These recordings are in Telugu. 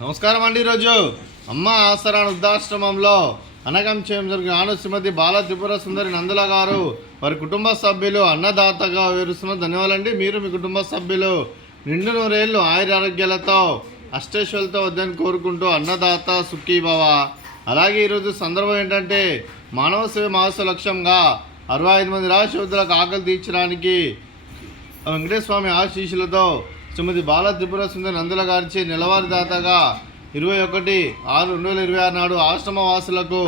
నమస్కారం అండి. ఈరోజు అమ్మ ఆసరా వృద్ధాశ్రమంలో అనగం చేయడం జరిగిన శ్రీమతి బాల త్రిపుర సుందరి నందుల గారు వారి కుటుంబ సభ్యులు అన్నదాతగా వివరిస్తున్న ధన్యవాదాలండి. మీరు మీ కుటుంబ సభ్యులు నిండు నూరేళ్ళు ఆయురారోగ్యాలతో అష్టేశ్వరులతో వద్దని కోరుకుంటూ అన్నదాత సుఖీభవ. అలాగే ఈరోజు సందర్భం ఏంటంటే మానవ సేవ మహోత్సవ లక్ష్యంగా 65 మంది రాష్ట్రయుద్ధులకు ఆకలి తీర్చడానికి వెంకటేశ్వర స్వామి ఆశీస్సులతో శ్రీమతి బాల త్రిపుర సుందరి నందుల గారిచే నెలవారీ దాతగా 21/6/2026 నాడు ఆశ్రమ వాసులకు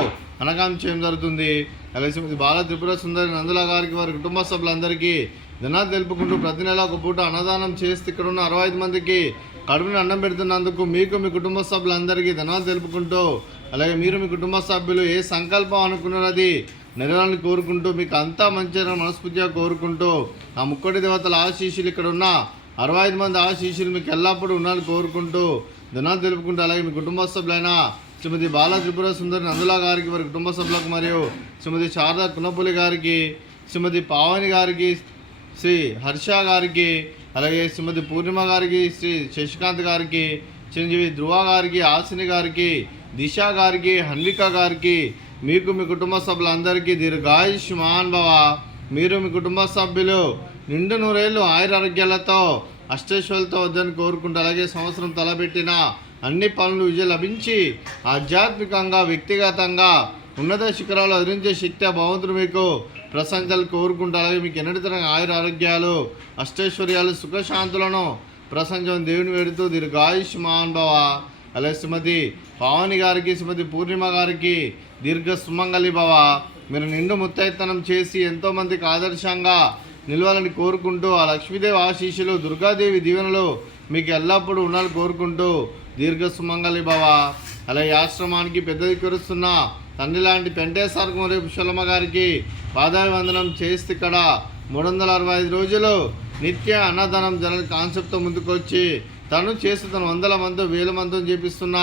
అనగాం చేయడం జరుగుతుంది. అలాగే శ్రీమతి బాల త్రిపుర సుందరి నందుల గారికి వారి కుటుంబ సభ్యులందరికీ ధనాలు తెలుపుకుంటూ ప్రతి నెల ఒక పూట అన్నదానం చేస్తే ఇక్కడ ఉన్న 65 మందికి కడుపుని అన్నం పెడుతున్నందుకు మీకు మీ కుటుంబ సభ్యులందరికీ ధనాలు తెలుపుకుంటూ, అలాగే మీరు మీ కుటుంబ సభ్యులు ఏ సంకల్పం అనుకున్నది నెరవేరాలని కోరుకుంటూ, మీకు అంతా మంచిగా మనస్ఫూర్తిగా కోరుకుంటూ, ఆ ముక్కోటి దేవతల ఆశీస్సులు ఇక్కడ ఉన్న 65 మంది ఆశీస్సులు మీకు ఎల్లప్పుడూ ఉండాలని కోరుకుంటూ ధనాలు తెలుపుకుంటూ, అలాగే మీ కుటుంబ సభ్యులైన శ్రీమతి బాల త్రిపుర సుందరి నందుల గారికి వారి కుటుంబ సభ్యులకు మరియు శ్రీమతి శారదా కునపులి గారికి, శ్రీమతి పావని గారికి, శ్రీ హర్ష గారికి, అలాగే శ్రీమతి పూర్ణిమ గారికి, శ్రీ శశికాంత్ గారికి, చిరంజీవి ధ్రువ గారికి, ఆసిని గారికి, దిశ గారికి, హన్విక గారికి, మీకు మీ కుటుంబ సభ్యులందరికీ దీర్ఘాయుష్మాన్ భవ. మీరు మీ కుటుంబ సభ్యులు నిండు నూరేళ్ళు ఆయురారోగ్యాలతో అష్టేశ్వరులతో వద్దని కోరుకుంటూ, అలాగే సంవత్సరం తలబెట్టిన అన్ని పనులు విజయం లభించి ఆధ్యాత్మికంగా వ్యక్తిగతంగా ఉన్నత శిఖరాలు అధిరించే శక్తి భగవంతుడు మీకు ప్రశంసలు కోరుకుంటూ, అలాగే మీకు ఎన్నటితరంగా ఆయురారోగ్యాలు అష్టైశ్వర్యాలు సుఖశాంతులను ప్రశంసం దేవుని వేడుతూ దీర్ఘాయుష్మాన్ భవ. అలాగే శ్రీమతి పావని గారికి, శ్రీమతి పూర్ణిమ గారికి దీర్ఘ సుమంగళి భవ. మీరు నిండు ముత్తైతనం చేసి ఎంతోమందికి ఆదర్శంగా నిలవాలని కోరుకుంటూ, ఆ లక్ష్మీదేవి ఆశీస్సులు దుర్గాదేవి దీవెనలు మీకు ఎల్లప్పుడూ ఉండాలని కోరుకుంటూ దీర్ఘ సుమంగళి భవ. అలాగే ఆశ్రమానికి పెద్ద దిక్కురుస్తున్న తండ్రి లాంటి పెంటేశ్వర మరియు పుష్పలమ్మ గారికి పాదాభివందనం చేస్తే ఇక్కడ 365 రోజులు నిత్య అన్నదానం జన కాన్సెప్ట్తో ముందుకొచ్చి తను తన 100 మంది 1000 మందితో చేపిస్తున్న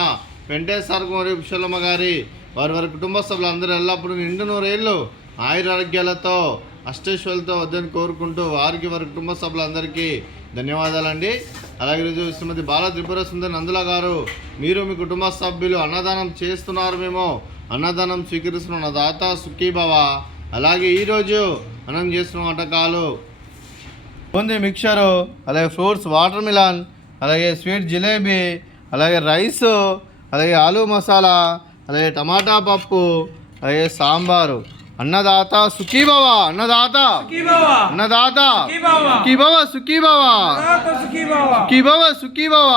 పెంటేశ్వర మరియు పుష్పలమ్మ గారి వారి కుటుంబ సభ్యులందరూ ఎల్లప్పుడూ నిండు నూరేళ్ళు ఆయురారోగ్యాలతో అష్టేశ్వరులతో వద్దని కోరుకుంటూ వారికి వారి కుటుంబ సభ్యులందరికీ ధన్యవాదాలండి. అలాగే ఈరోజు శ్రీమతి బాల త్రిపుర సుందరి నందుల గారు మీరు మీ కుటుంబ సభ్యులు అన్నదానం చేస్తున్నారు, మేము అన్నదానం స్వీకరిస్తున్న దాత సుఖీభవ. అలాగే ఈరోజు అన్నం చేస్తున్న వంటకాలు బూందీ మిక్చరు, అలాగే ఫ్రూట్స్ వాటర్ మిలాన్, అలాగే స్వీట్ జిలేబీ, అలాగే రైసు, అలాగే ఆలూ మసాలా, అలాగే టమాటా పప్పు, అలాగే సాంబారు. అన్నదాత సుఖీభవ. అన్నదాత అన్నదాత సుఖీభవ సుఖీభవ సుఖీభవ సుఖీభవ.